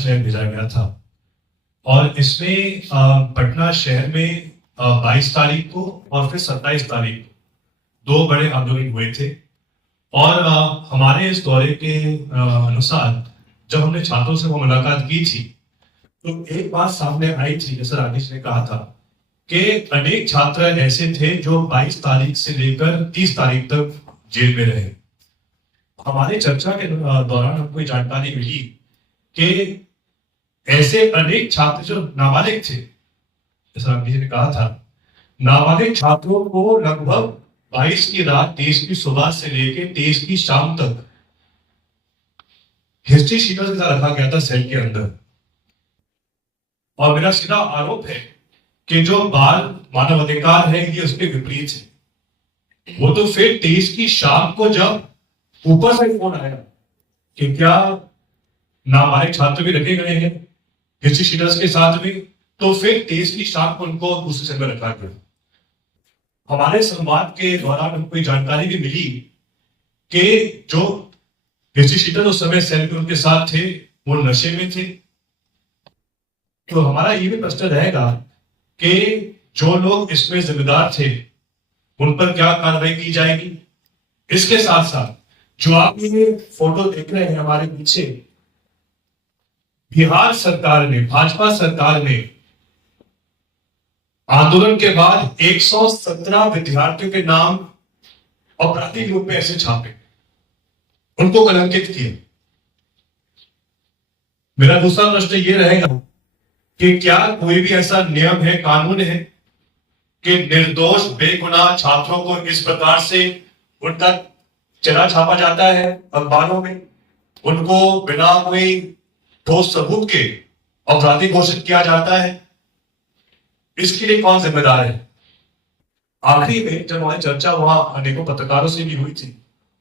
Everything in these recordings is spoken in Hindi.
शहर भेजा गया था और इसमें पटना शहर में 22 तारीख को और फिर 27 तारीख को दो बड़े आंदोलन हुए थे। और हमारे इस दौरे के अनुसार जब हमने छात्रों से वो मुलाकात की थी तो एक बात सामने आई थी, जैसा राकेश ने कहा था कि अनेक छात्र ऐसे थे जो 22 तारीख से लेकर 30 तारीख तक जेल में रहे। हमारे चर्चा के दौरान हमको जानकारी मिली कि ऐसे अनेक छात्र जो नाबालिग थे, जैसा राकेश ने कहा था, नाबालिग छात्रों को लगभग 22 की रात 23 की सुबह से लेकर 23 की शाम तक हिस्ट्री शीटर्स के साथ रखा गया था सेल के अंदर। और मेरा सीधा आरोप है कि जो बाल मानवाधिकार है ये उसके विपरीत है। वो तो फिर 23 की शाम को जब ऊपर से फोन आया कि क्या नाबालिग छात्र भी रखे गए हैं हिस्ट्री शीटर्स के साथ में, तो फिर 23 की शाम को उनको दूसरे सेल में रखा गया। हमारे संवाद के दौरान हमको जानकारी भी मिली कि जो हिस्ट्री शीटर उस समय सेल में उनके साथ थे वो नशे में थे। तो हमारा ये भी प्रश्न रहेगा कि जो लोग इसमें जिम्मेदार थे उन पर क्या कार्रवाई की जाएगी। इसके साथ साथ जो आप ये फोटो देख रहे हैं हमारे पीछे, बिहार सरकार ने, भाजपा सरकार ने आंदोलन के बाद 117 विद्यार्थियों के नाम आपराधिक रूप में ऐसे छापे, उनको कलंकित किए। मेरा दूसरा प्रश्न ये रहेगा कि क्या कोई भी ऐसा नियम है, कानून है कि निर्दोष बेगुनाह छात्रों को इस प्रकार से उनका चेहरा छापा जाता है अखबारों में, उनको बिना कोई ठोस सबूत के अपराधी घोषित किया जाता है? इसके लिए कौन जिम्मेदार है? आखिरी में जब हमारी चर्चा वहां अनेकों पत्रकारों से भी हुई थी,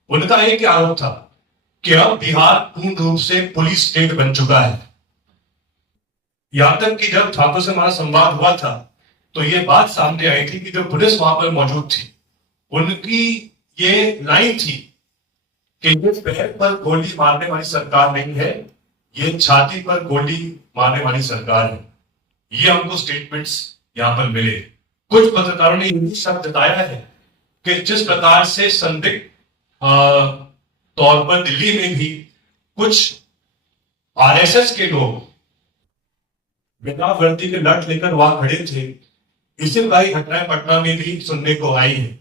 उनका एक आरोप था कि अब बिहार पूर्ण रूप से पुलिस स्टेट बन चुका है। यहां तक कि जब छात्रों से हमारा संवाद हुआ था तो यह बात सामने आई थी कि जो पुलिस वहां पर मौजूद थी उनकी ये लाइन थी कि ये पैर पर गोली मारने वाली सरकार नहीं है, ये छाती पर गोली मारने वाली सरकार है। ये हमको स्टेटमेंट्स यहां पर मिले। कुछ पत्रकारों ने ये शब्द जताया है कि जिस प्रकार से संदिग्ध तौर पर दिल्ली में भी कुछ आरएसएस के लोग बिना वर्दी के लट लेकर वहां खड़े थे, इसी भाई घटनाएं पटना में भी सुनने को आई है।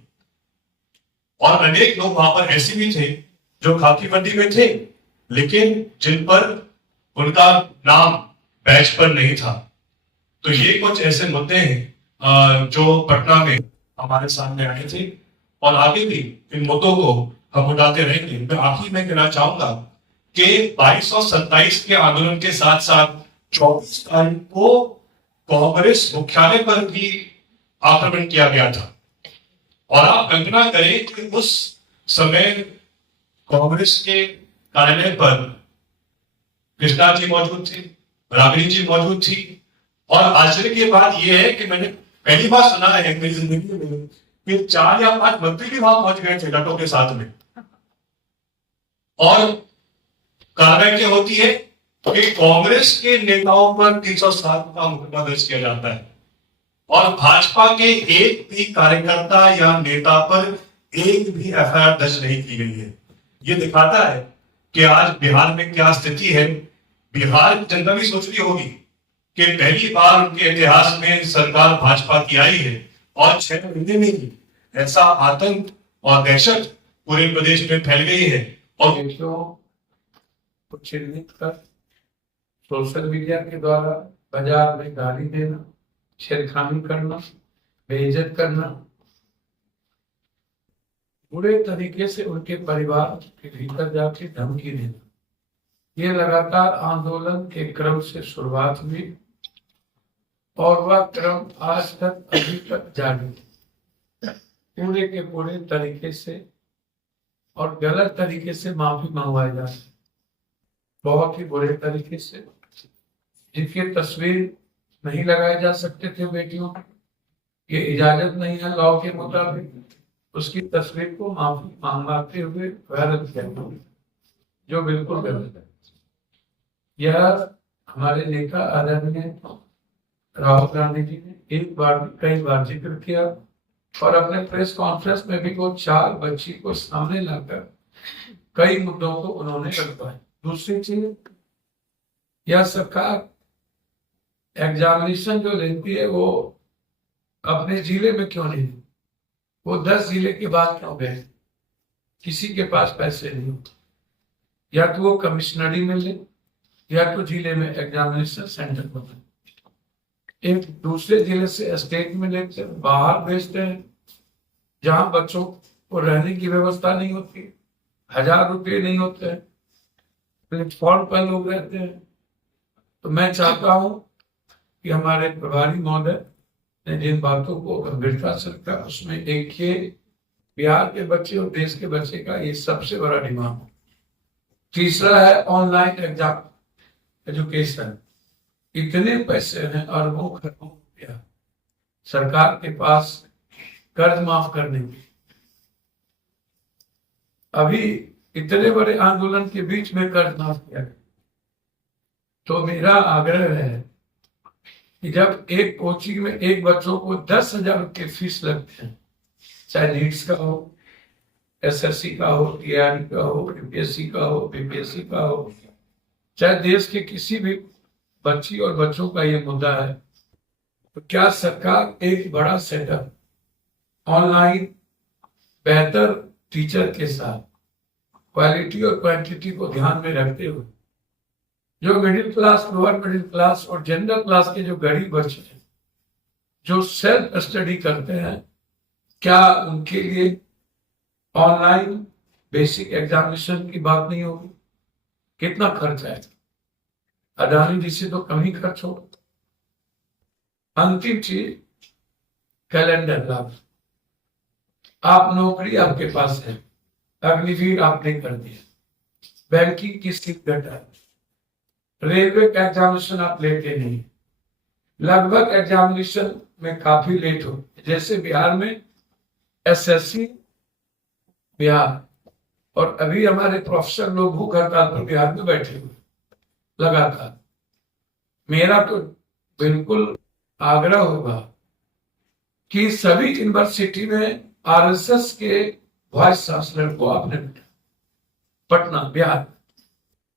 और अनेक लोग वहां पर ऐसे भी थे जो खाकी वर्दी में थे लेकिन जिन पर उनका नाम बैच पर नहीं था। तो ये कुछ ऐसे मुद्दे हैं जो पटना में हमारे सामने आए थे और आगे भी इन मुद्दों को हम उठाते रहेंगे। मैं आखिर में कहना चाहूंगा कि 22 और 27 के आंदोलन के साथ साथ 24 तारीख को कांग्रेस मुख्यालय पर भी आक्रमण किया गया था। और आप कल्पना करें कि उस समय कांग्रेस के कार्यालय पर कृष्णा जी मौजूद थी, रागिनी जी मौजूद थी। और आश्चर्य की बात यह है कि मैंने पहली बार सुना है मेरी जिंदगी में कि 4 या 5 मंत्री भी वहां पहुंच गए थे लटों के साथ में। और कार्रवाई क्या होती है कि कांग्रेस के नेताओं पर 307 का मुकदमा दर्ज किया जाता है और भाजपा के एक भी कार्यकर्ता या नेता पर एक भी एफआईआर दर्ज नहीं की गई है। ये दिखाता है कि आज बिहार में क्या स्थिति है। बिहार की जनता भी सोच रही होगी कि पहली बार उनके इतिहास में सरकार भाजपा की आई है और 6 महीने में ही ऐसा आतंक और दहशत पूरे प्रदेश में फैल गई है। और को चिन्हित कर सोशल मीडिया के द्वारा बाजार में गाली देना, छेड़खानी करना, बेइज्जत करना, बुरे तरीके से उनके परिवार के भीतर जाके धमकी देना, ये लगातार आंदोलन के क्रम से शुरुआत हुई और वह क्रम आज तक अभी तक जारी पूरे के पूरे तरीके से और गलत तरीके से माफी मंगवाई जा रही, बहुत ही बुरे तरीके से। जिनकी तस्वीर नहीं लगाए जा सकते थे बेटियों की, ये इजाजत नहीं है लॉ के मुताबिक, उसकी तस्वीर को माफी मांगवाते हुए वायरल किया, जो बिल्कुल गलत है। यह हमारे नेता आदरणीय राहुल गांधी जी ने एक बार कई बार जिक्र किया और अपने प्रेस कॉन्फ्रेंस में भी वो 4 बच्ची को सामने लाकर कई मुद्दों को उन्होंने रखवाए। दूसरी चीज, यह सरकार एग्जामिनेशन जो लेती है वो अपने जिले में क्यों नहीं, वो 10 जिले के बाद क्यों गए? किसी के पास पैसे नहीं होते, या तो वो कमिश्नरी में ले या तो जिले में एग्जामिनेशन सेंटर पर एक दूसरे जिले से स्टेट में लेते हैं, बाहर भेजते हैं जहां बच्चों को रहने की व्यवस्था नहीं होती, 1000 रुपये नहीं होते हैं, प्लेटफॉर्म पर लोग रहते हैं। तो मैं चाहता हूं कि हमारे प्रभारी महोदय ने जिन बातों को गंभीरता से रखा उसमें एक ये बिहार के बच्चे और देश के बच्चे का ये सबसे बड़ा डिमांड। तीसरा है ऑनलाइन एग्जाम एजुकेशन। इतने पैसे हैं, अरबों खरबों रुपया सरकार के पास कर्ज माफ करने की। अभी इतने बड़े आंदोलन के बीच में कर्ज माफ किया। तो मेरा आग्रह है कि जब एक कोचिंग में एक बच्चों को 10,000 रुपये फीस लगते हैं, चाहे नीट्स का हो, एसएससी का हो, टीआरई का हो, यूपीएससी का हो, बीपीएससी का हो, चाहे देश के किसी भी बच्ची और बच्चों का ये मुद्दा है, तो क्या सरकार एक बड़ा सेटअप ऑनलाइन बेहतर टीचर के साथ क्वालिटी और क्वांटिटी को ध्यान में रखते हुए जो middle class, lower middle class और जनरल क्लास के जो गरीब बच्चे हैं जो सेल्फ स्टडी करते हैं, क्या उनके लिए ऑनलाइन बेसिक एग्जामिनेशन की बात नहीं होगी? कितना खर्च आएगा? अडानी जी से तो कम ही खर्च हो। अंतिम चीज, कैलेंडर लाभ। आप नौकरी आपके पास है, अग्निवीर आपने कर दिया, बैंकिंग की सीट घटा, रेलवे का एग्जामिनेशन आप लेते नहीं, लगभग एग्जामिनेशन में काफी लेट हो। जैसे बिहार में एसएससी बिहार, और अभी हमारे प्रोफेसर लोग भूख हड़ताल पर बिहार में बैठे हुए लगातार। मेरा तो बिल्कुल आग्रह होगा कि सभी यूनिवर्सिटी में आरएसएस के वाइस चांसलर को आपने पटना बिहार,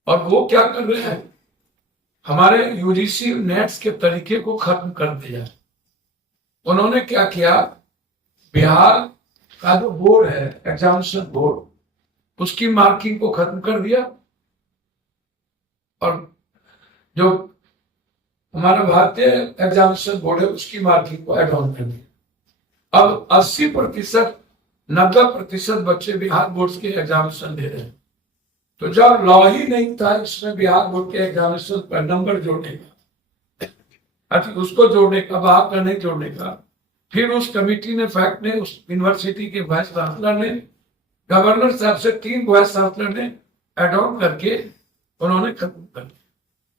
और वो क्या कर रहे हैं, हमारे यूजीसी नेट्स के तरीके को खत्म कर दिया। उन्होंने क्या किया, बिहार का जो बोर्ड है एग्जामिनेशन बोर्ड, उसकी मार्किंग को खत्म कर दिया और जो हमारा भारतीय एग्जामिनेशन बोर्ड है उसकी मार्किंग को एड ऑन कर दिया। अब 80%, 90% बच्चे बिहार बोर्ड के एग्जामिनेशन दे रहे हैं। तो जब लॉ ही नहीं था इसमें बिहार बोर्ड के एग्जामिनेशन पर नंबर जोड़ने का, अच्छा उसको जोड़ने का, बाहर का नहीं जोड़ने का, फिर उस कमेटी ने, फैक्ट ने, उस यूनिवर्सिटी के वाइस चांसलर ने, गवर्नर साहब से 3 वाइस चांसलर ने एड ऑन करके उन्होंने खत्म कर दिया।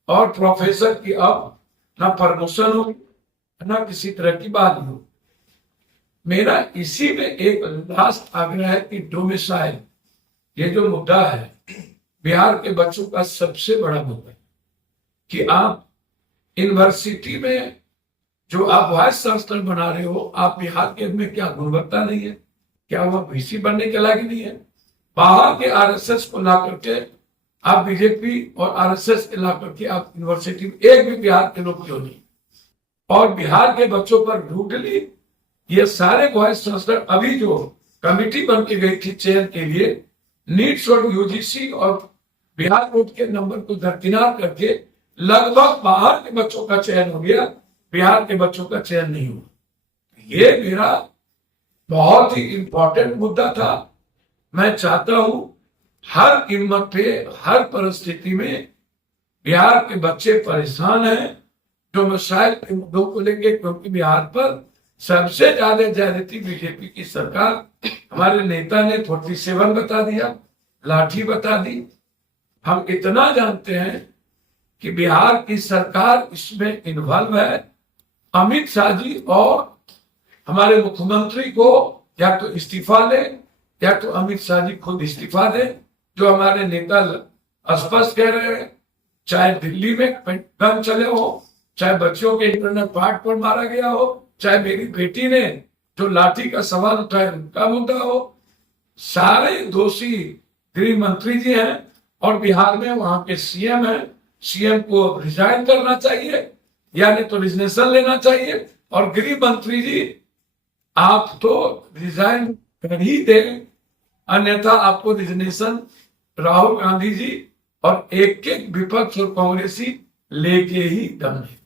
और प्रोफेसर की अब ना प्रमोशन हो ना किसी तरह की बात हो। मेरा इसी में एक लास्ट आग्रह है कि डोमिसाइल, ये जो मुद्दा है बिहार के बच्चों का सबसे बड़ा मुद्दा है कि आप यूनिवर्सिटी में जो आप वाइस चांसलर बना रहे हो, आप बिहार के में क्या गुणवत्ता नहीं है? क्या वह वीसी बनने के लायक नहीं है? बाहर के आरएसएस को ला करके आप बीजेपी और आरएसएस के ला करके आप यूनिवर्सिटी में एक भी बिहार के लोग क्यों नहीं? और बिहार के बच्चों पर ब्रूटली ये सारे वाइस चांसलर, अभी जो कमिटी बन के गई थी चयन के लिए, नीट्स और यूजीसी और बिहार बोर्ड के नंबर को दरकिनार करके लगभग बाहर के बच्चों का चयन हो गया, बिहार के बच्चों का चयन नहीं हुआ। ये मेरा बहुत ही इंपॉर्टेंट मुद्दा था। मैं चाहता हूं हर कीमत पे, हर परिस्थिति में बिहार के बच्चे परेशान हैं, जो मिसाइल के मुद्दों को लेंगे, क्योंकि बिहार पर सबसे ज्यादा ज्यादती बीजेपी की सरकार, हमारे नेता ने 47 बता दिया, लाठी बता दी। हम इतना जानते हैं कि बिहार की सरकार इसमें इन्वॉल्व है। अमित शाह जी और हमारे मुख्यमंत्री को या तो इस्तीफा ले या तो अमित शाह जी खुद इस्तीफा दे, जो हमारे नेता स्पष्ट कह रहे हैं चाहे दिल्ली में गन चले हो, चाहे बच्चों के इंटरनल पार्ट पर मारा गया हो, चाहे मेरी बेटी ने जो लाठी का सवाल उठाया उनका मुद्दा हो, सारे दोषी गृह मंत्री जी हैं और बिहार में वहां के सीएम हैं। सीएम को रिजाइन करना चाहिए यानी तो रिजनेशन लेना चाहिए। और गृह मंत्री जी आप तो रिजाइन कर ही दें, अन्यथा आपको रिजनेशन राहुल गांधी जी और एक विपक्ष और कांग्रेसी लेके ही दम है।